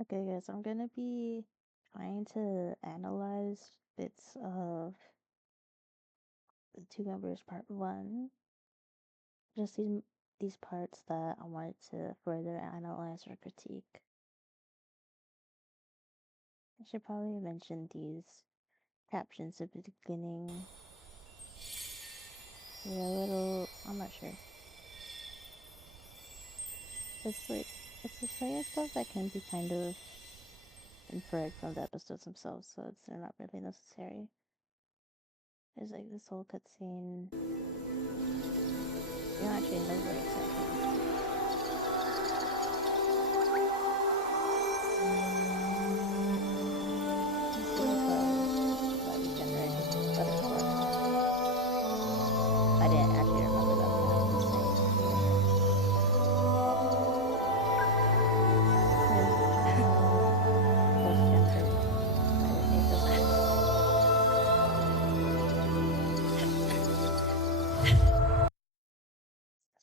Okay, guys, I'm gonna be trying to analyze bits of the two members part one. Just these parts that I wanted to further analyze or critique. I should probably mention these captions at the beginning. They're a little, I'm not sure. It's the sort of stuff that can be kind of inferred from the episodes themselves, so they're not really necessary. There's like this whole cutscene. You don't actually know where exactly. I didn't actually remember that when I was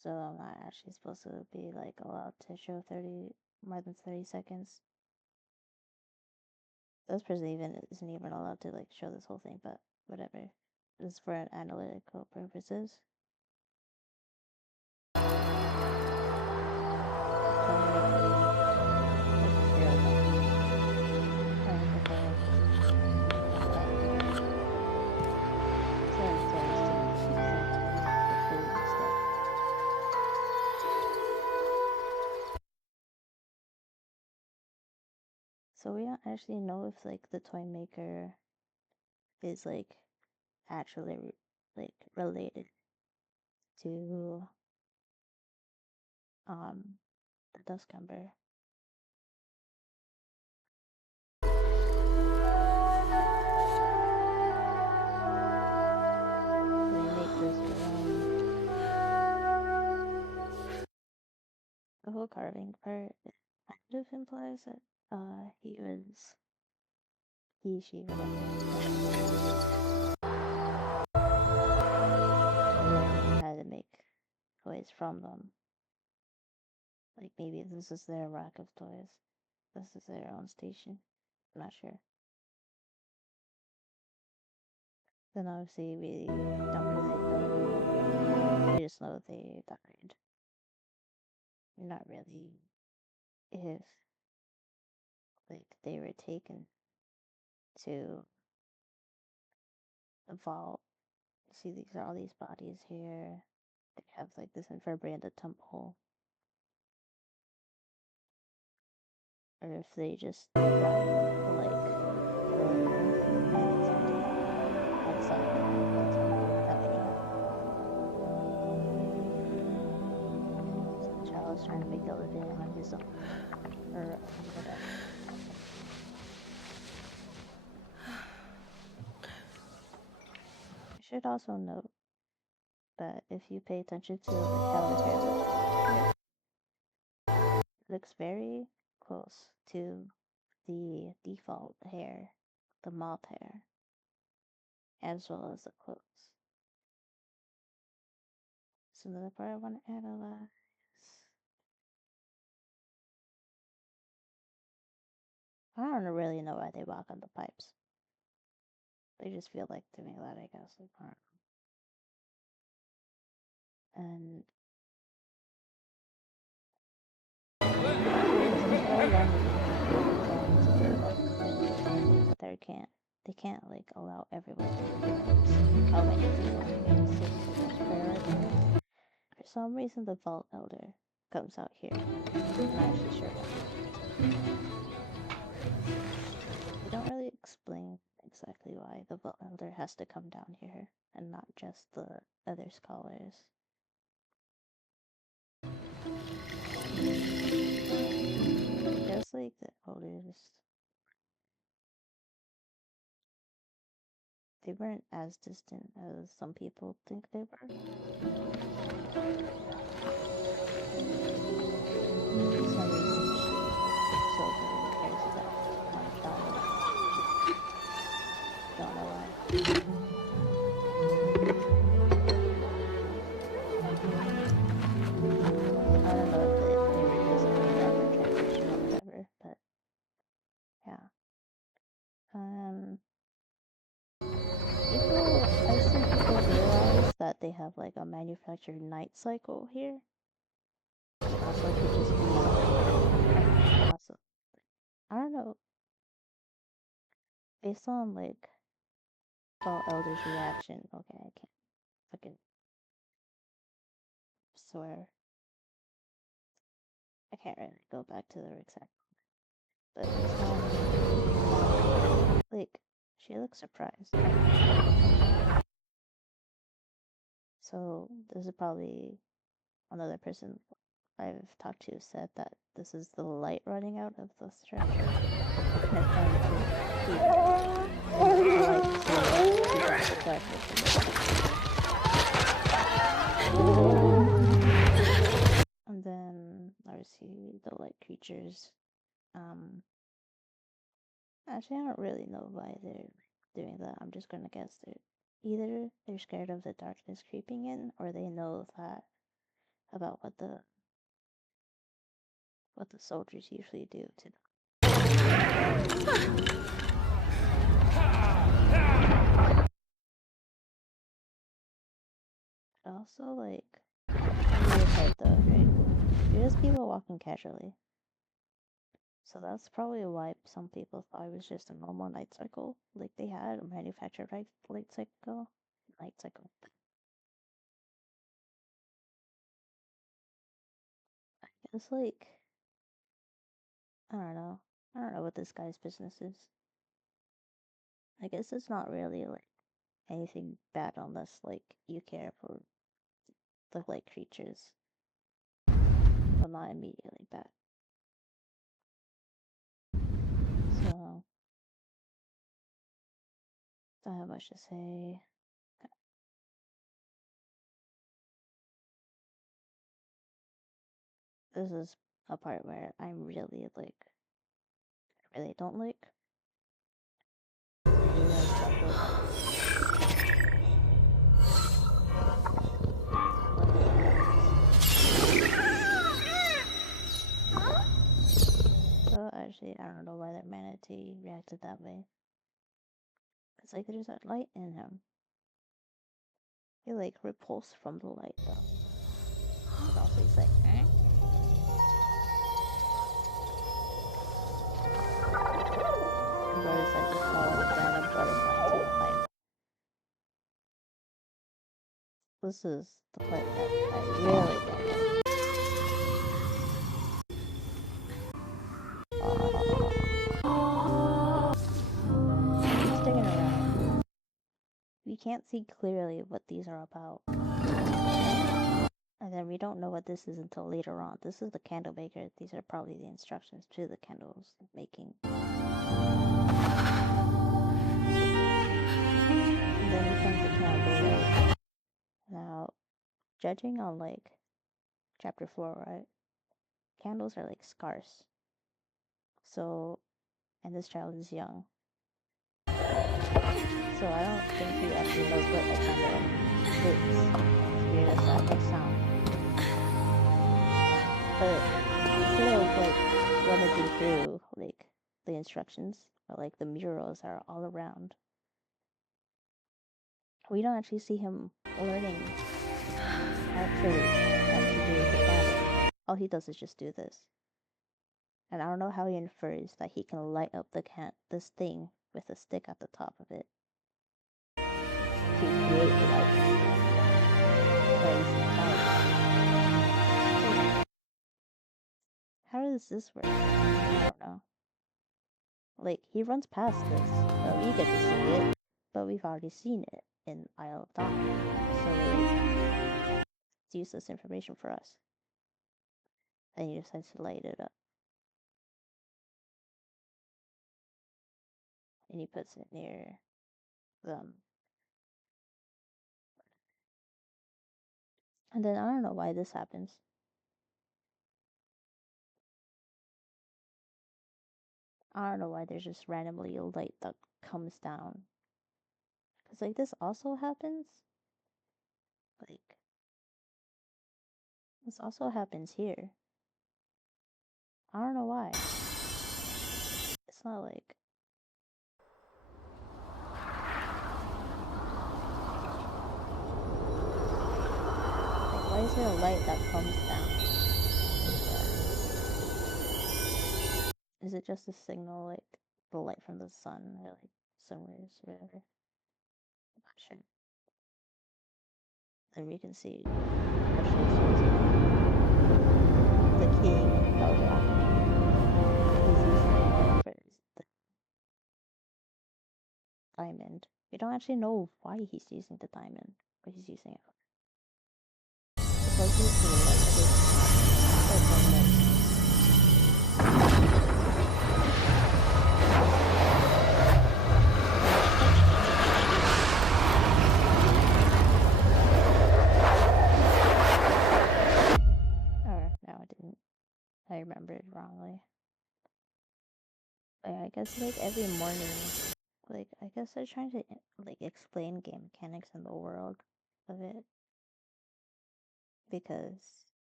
so I'm not actually supposed to be like allowed to show more than 30 seconds. This person isn't even allowed to like show this whole thing, but whatever. This is for analytical purposes. So we don't actually know if like the toy maker is like actually like related to the Dust Ember. The whole carving part kind of implies that she had to make toys from them. Like maybe this is their rack of toys. This is their own station. I'm not sure. Then obviously we don't really know. We just know they died. We're not really if like they were taken to the vault. See, these are all these bodies here. They have like this invertebrated temple. Or if they just got like outside the temple without any help. So the child is trying to make the living on his own. Or whatever. I should also note that if you pay attention to how the hair looks very close to the default hair, the moth hair, as well as the clothes. So another part I want to analyze. I don't really know why they walk on the pipes. They just feel like doing that, I guess. Like, I don't know. And they can't like allow everyone to how many people. For some reason, the Vault Elder comes out here. I'm not actually sure why. They don't really explain exactly why the Vault Elder has to come down here and not just the other scholars. Just like the elders, they weren't as distant as some people think they were. Don't know why. I don't know if they were just like that for translation or whatever, but that they have like a manufactured night cycle here. It also could just be also, I don't know, based on like Tall Elder's reaction. Okay, I can't fucking swear. I can't really go back to the exact, but like she looks surprised. So this is probably another person I've talked to said that this is the light running out of the structure. And it's trying to keep the light to keep out the darkness. And then I see the light creatures. Actually, I don't really know why they're doing that. I'm just gonna guess they're scared of the darkness creeping in, or they know that about what the soldiers usually do to them. But also, like, weird head though, right? You're just people walking casually. So that's probably why some people thought it was just a normal night cycle. Like they had a manufactured light cycle. Night cycle. I guess like I don't know. I don't know what this guy's business is. I guess it's not really like anything bad unless like you care for the light creatures. But not immediately bad. So don't have much to say. This is a part where I'm really like I really don't like. You guys talk about so actually, I don't know why that manatee reacted that way. It's like there's that light in him. He like repulsed from the light though. And also he's like, eh? Birds that just follow a random butterfly into the pipe. This is the part that I really don't like. He's sticking around. We can't see clearly what these are about. And then we don't know what this is until later on. This is the candle maker. These are probably the instructions to the candles making. And then he comes to candle, right? Now, judging on like chapter 4, right? Candles are like scarce. So, and this child is young. So I don't think he actually knows what a candle is. As weird as that may sound. But instead of like rummaging through like the instructions or like the murals are all around, we don't actually see him learning actually how to do the candle. All he does is just do this. And I don't know how he infers that he can light up this thing with a stick at the top of it to create light. How does this work? I don't know. Like, he runs past this, so we get to see it, but we've already seen it in Isle of Dawn. So, like, it's useless information for us. And he decides to light it up. And he puts it near them. And then I don't know why this happens. I don't know why there's just randomly a light that comes down. Because, like, this also happens. Like, this also happens here. I don't know why. It's not like... a light that comes down. Is it just a signal, like the light from the sun, or like sunrays, or whatever? I'm not sure. And we can see what she's using. The king in Belgium is using it for the diamond. We don't actually know why he's using the diamond, but he's using it. Supposedly to light his or no, I didn't. I remembered wrongly. I guess like every morning, like I guess they're trying to like explain game mechanics in the world of it because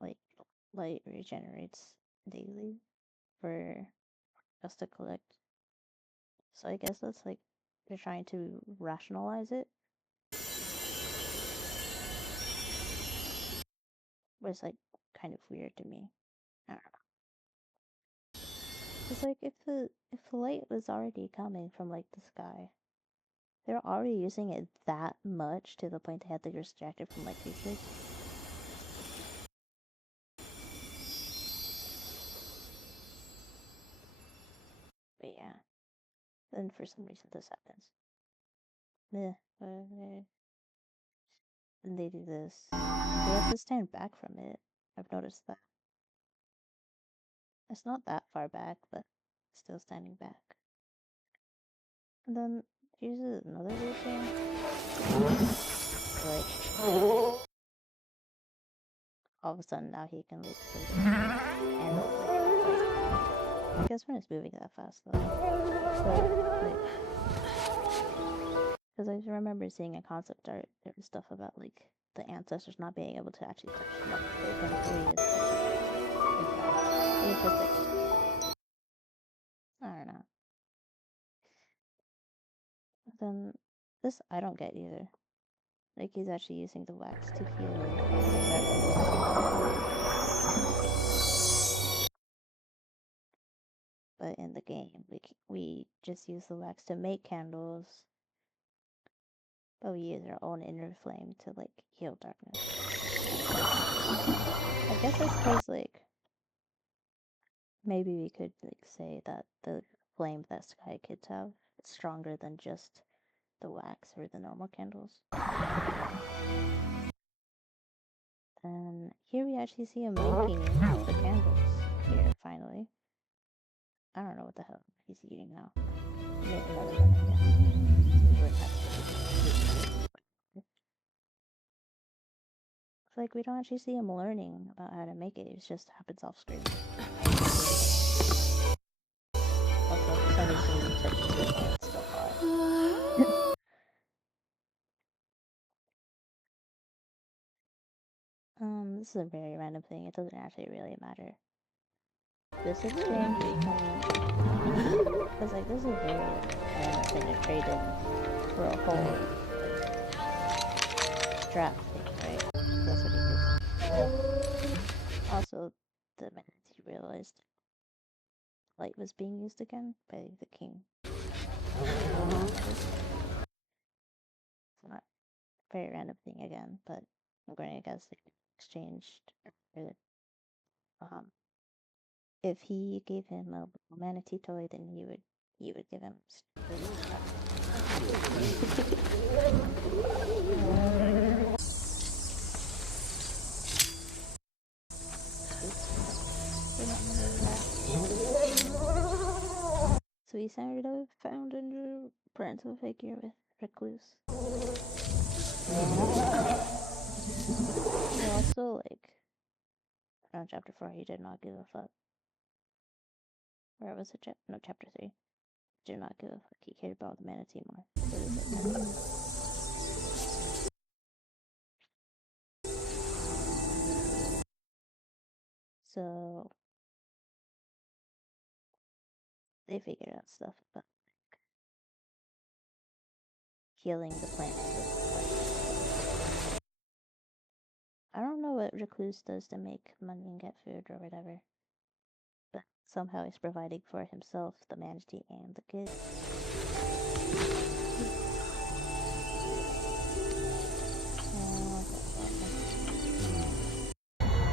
like light regenerates daily for us to collect. So I guess that's like they're trying to rationalize it. But it's like kind of weird to me. I don't know. It's like if the light was already coming from like the sky, they're already using it that much to the point they had to extract it from like creatures. But yeah. Then for some reason this happens. Yeah, and they do this. They have to stand back from it. I've noticed that. It's not that far back, but still standing back. And then here's another weird thing. Like, all of a sudden now he can like handle it. I guess when it's moving that fast though. Because I remember seeing a concept art, there was stuff about like the ancestors not being able to actually touch them, but then here he is touching. It's just like, I don't know. Then this I don't get either. Like he's actually using the wax to heal darkness. But in the game, we just use the wax to make candles. But we use our own inner flame to like heal darkness. I guess that's because like maybe we could like say that the flame that Sky Kids have is stronger than just the wax or the normal candles. And here we actually see him making the candles here finally. I don't know what the hell he's eating now. Maybe another one, I guess. It's like we don't actually see him learning about how to make it. It just happens off screen. Also, for some reason, it's still hot. This is a very random thing. It doesn't actually really matter. This exchange because like this is a very random thing to trade in for a whole like, draft thing, right? That's what he gives. Also, the minute he realized light was being used again by the king. It's not a very random thing again, but I'm going to guess they exchanged. Um, if he gave him a manatee toy, then he would give him. So he found a new parental figure with recluse. He also like around chapter 4 he did not give a fuck. Or was it no chapter 3? Did not give a fuck. He cared about the manatee more. So they figured out stuff about healing the plants with I don't know what Recluse does to make money and get food or whatever, but somehow he's providing for himself, the manatee, and the kids.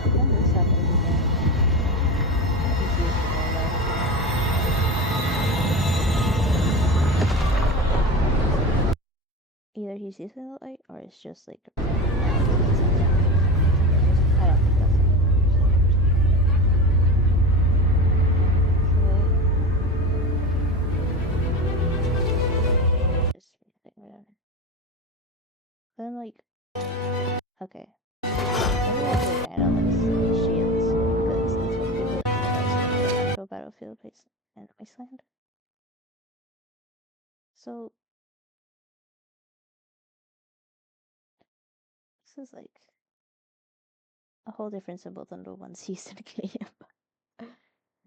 Then this happens again. He's using the light again. Either he's using the light or it's just like I don't think that's it. Just whatever. Then like okay. Maybe I should analyze these shields because that's what people analyze on Battlefield and Wasteland. So this is like a whole different symbol than the ones used in the game.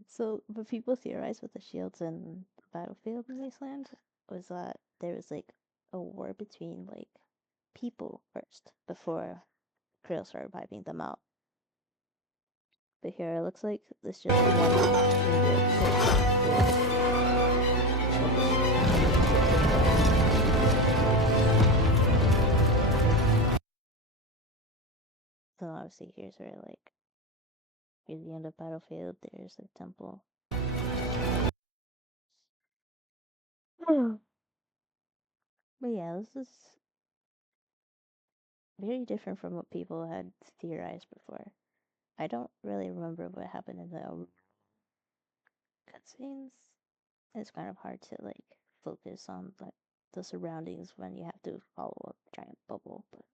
So what people theorized with the shields in Battlefield and Wasteland was that there was like a war between like people first before Krill started wiping them out. But here it looks like this just so obviously here's where like here's the end of Battlefield, there's a temple. But yeah, this is very different from what people had theorized before. I don't really remember what happened in the cutscenes. It's kind of hard to like focus on like the surroundings when you have to follow a giant bubble, but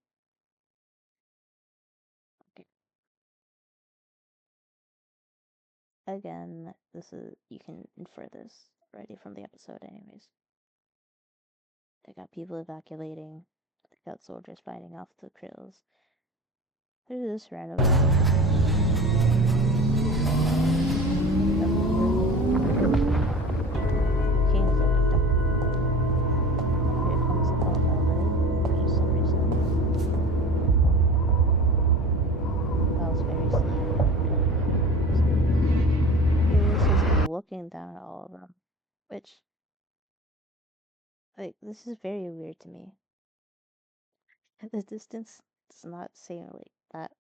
okay. Again, this is you can infer this already from the episode anyways. They got people evacuating, they got soldiers fighting off the Krills. There's this random looking down at all of them, which, like, this is very weird to me. The distance does not seem like that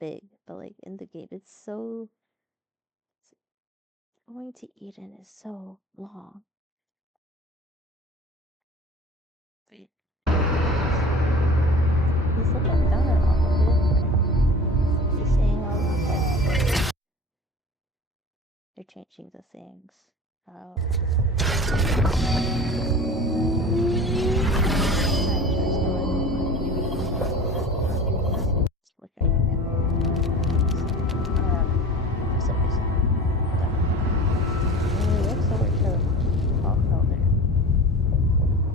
big, but like in the game, it's so going to Eden is so long. Wait. He's looking down at all of it. He's saying all these like they're changing the things.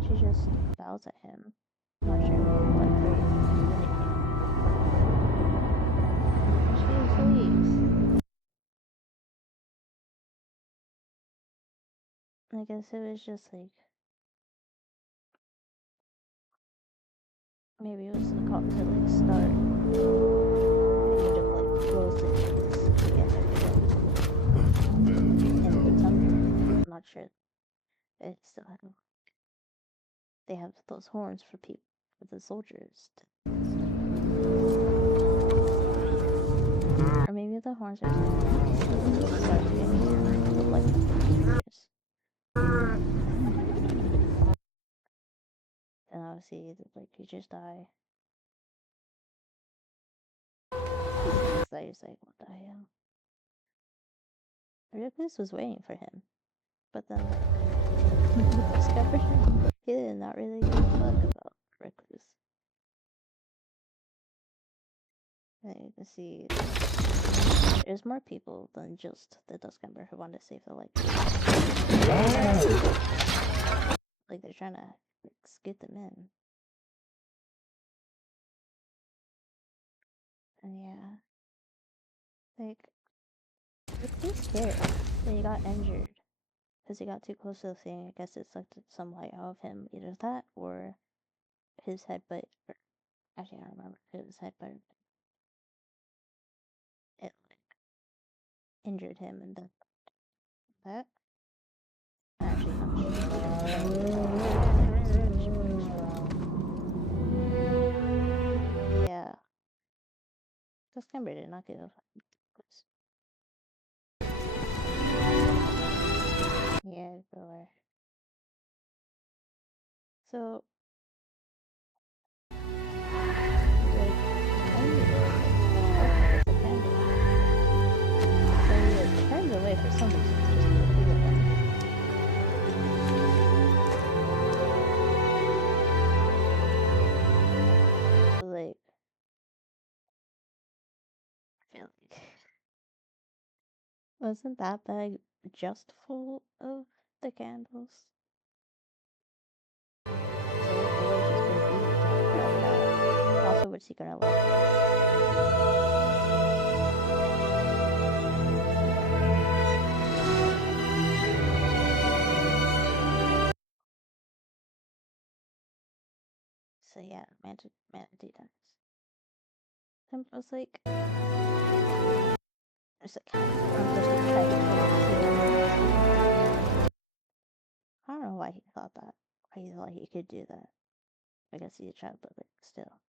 She just bows at him. I'm not sure what they're communicating. She leaves. I guess it was just like maybe it was the call to like start. He just like close the gates to get everything in the temple. I'm not sure. They still have they have those horns for people for the soldiers. Or maybe the horns are like and obviously like you just die. So I was like, what the hell? Recluse was waiting for him. But then like discovered he did not really give a fuck about Recluse. You can see there's more people than just the Duskember who want to save the light. Like they're trying to like, get them in. And yeah. Like Recluse scared that he got injured. Because he got too close to the thing. I guess it sucked some light out of him. Either that or his headbutt. Actually, I don't remember if it was headbutt. injured him, and then that. Actually, no, she just injured him with the power. Like, it's pretty strong. Yeah, Discomber did not give a fuck. Yeah, filler. So, like, only way, like, okay, it's a candle. So he, like, turns away for some reason, just to be with them. But, like, I feel like, wasn't that bag just full of the candles? So it would have just been easy to grab it out. Also, what's he gonna let her? So yeah, Manatee dies. Then I was like, it's like, I'm supposed to try to kill him. I don't know why he thought that. Why he thought he could do that. I guess he's a child, but like, still.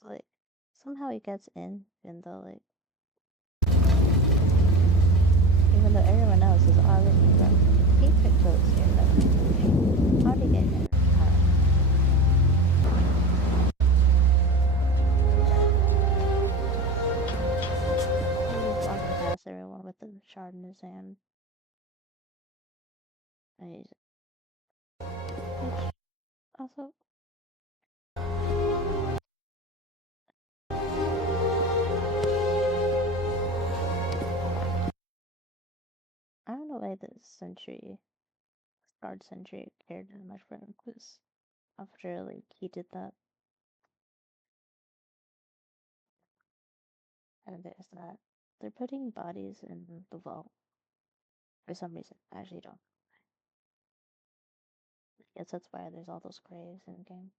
So like, somehow he gets in, even though everyone else is already running. He picked those here, but how did he get in? He's walking past everyone with the shard in his hand. And he's... Which, also... I don't know why the guard sentry cared that much for him, because after, like, he did that. And there's that. They're putting bodies in the vault. For some reason. I actually don't. I guess that's why there's all those graves in the game.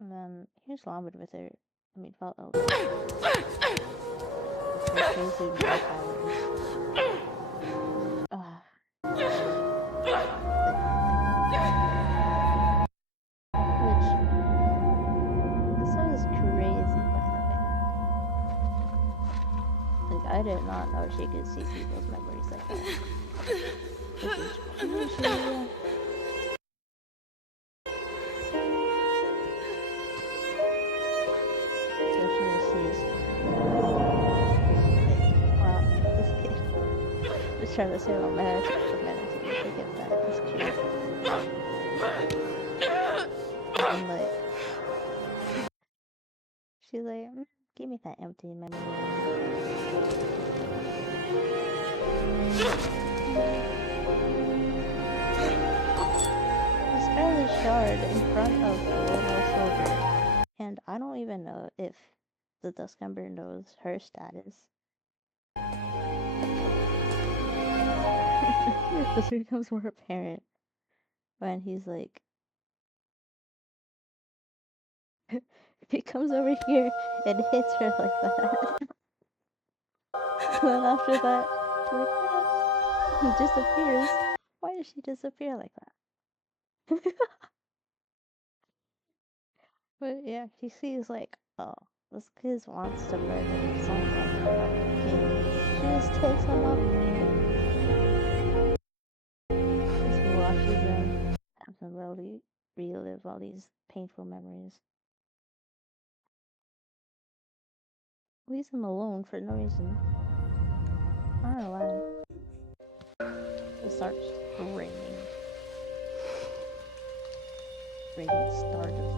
And then here's Lombard with her, Vault Elder. With her crazy bell powers. Which, this song is crazy, by the way. Like, I did not know she could see people's memories like that. This is crazy. So she just sees, like, wow, this kid was trying to say about Manatee for Manatee to get that. It's cute. And like, she's like, give me that empty memory. Describe the shard in front of Royal Soldier, and I don't even know if the Duskember knows her status. This becomes more apparent when he's like, he comes over here and hits her like that. And then after that, like, he disappears. Why does she disappear like that? But yeah, he sees like, oh, this kid wants to murder someone from the king. She just takes him up. Just watches him have him really relive all these painful memories. Leaves him alone for no reason. I don't know why. It starts raining. Raining stardust.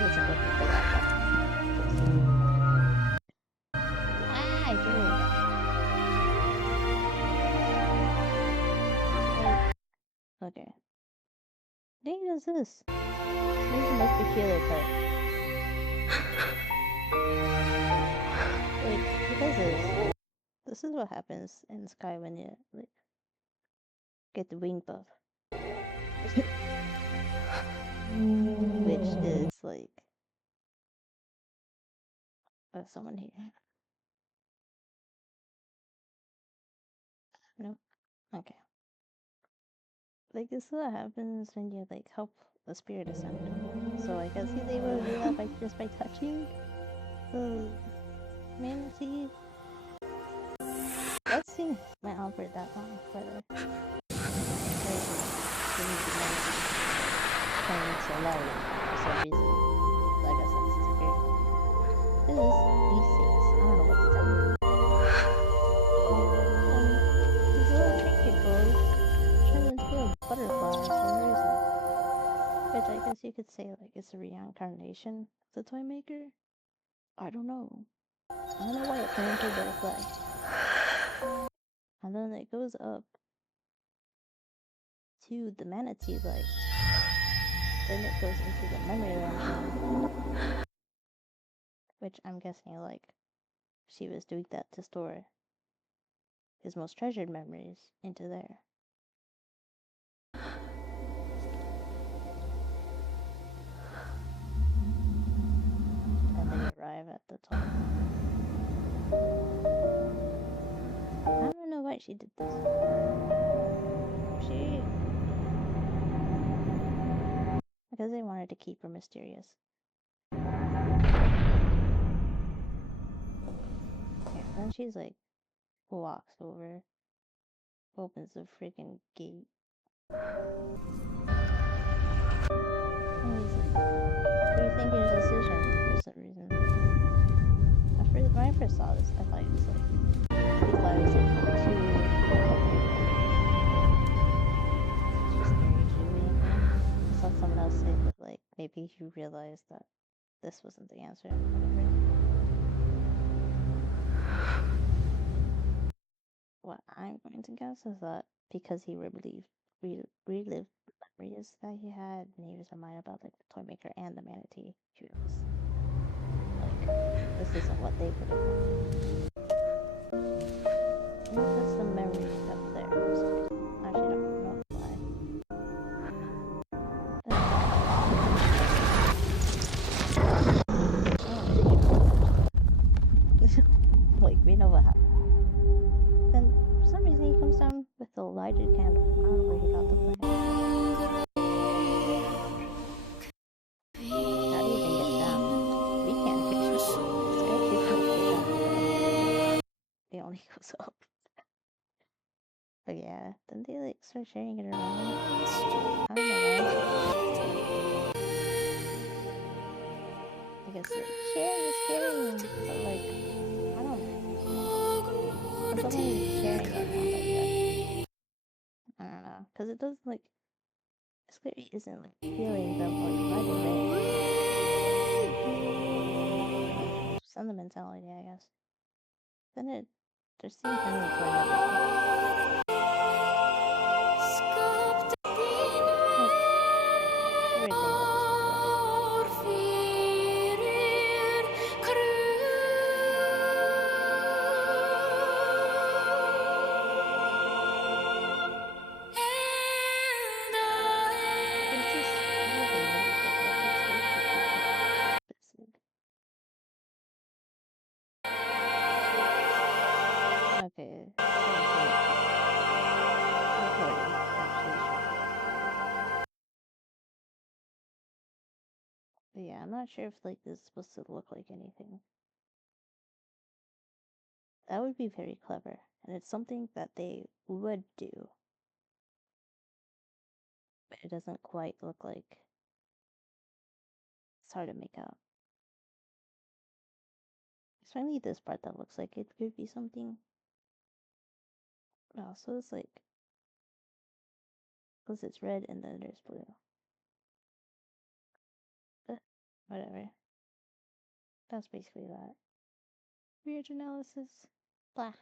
Wasn't looking for that. I drew it. Okay. I think it does this. This is the most peculiar part. Like, he does this. This is what happens in Sky when you, like, get the wing buff, which is like someone here. Nope. Okay. Like this is what happens when you like help a spirit ascend. So I guess he's able to do that by just by touching the manatee. Let's sing my Albert that song, by the way. The music manatee playing so loud for some reason. I guess that's the spirit. This is these things. I don't know what these are. This little trinket goes turns into a butterfly for some reason. Which I guess you could say like it's a reincarnation of the toy maker. I don't know. I don't know why it turned into a butterfly. And then it goes up to the manatee like. Then it goes into the memory dimension. Which I'm guessing like she was doing that to store his most treasured memories into there. And they arrive at the top. I don't know why she did this. Because they wanted to keep her mysterious. Yeah, then she's like, walks over, opens the freaking gate. And he's like, what do you think of your decision? For some reason. When I first saw this, I thought it was like, he thought it was like too scary Julie. I saw someone else say that like maybe he realized that this wasn't the answer. Whatever. What I'm going to guess is that because he relived memories that he had, and he was reminded about like the toy maker and the manatee, he was like, this isn't what they would have done. And it puts the memory up there for some reason. Actually, no, not why. Like, we know what happened. Then, for some reason, he comes down with a lighted candle. I don't know where he got the flame. How do you even get down? We can't get down. Especially can't get down. It only goes up. But yeah, then they like start sharing it around. I don't know why. I guess like sharing is caring, but like I don't. When someone is sharing it around like that, I don't know, because it doesn't like. It clearly isn't like healing them or reminding them. Sentimentality, I guess. Then they're seeing her into another. Weird thing about this book, okay. But yeah, I'm not sure if like this is supposed to look like anything. That would be very clever, and it's something that they would do. But it doesn't quite look like. It's hard to make out. It's finally this part that looks like it could be something. But also it's like, because it's red and then there's blue. But whatever. That's basically that. Weird analysis. Blah.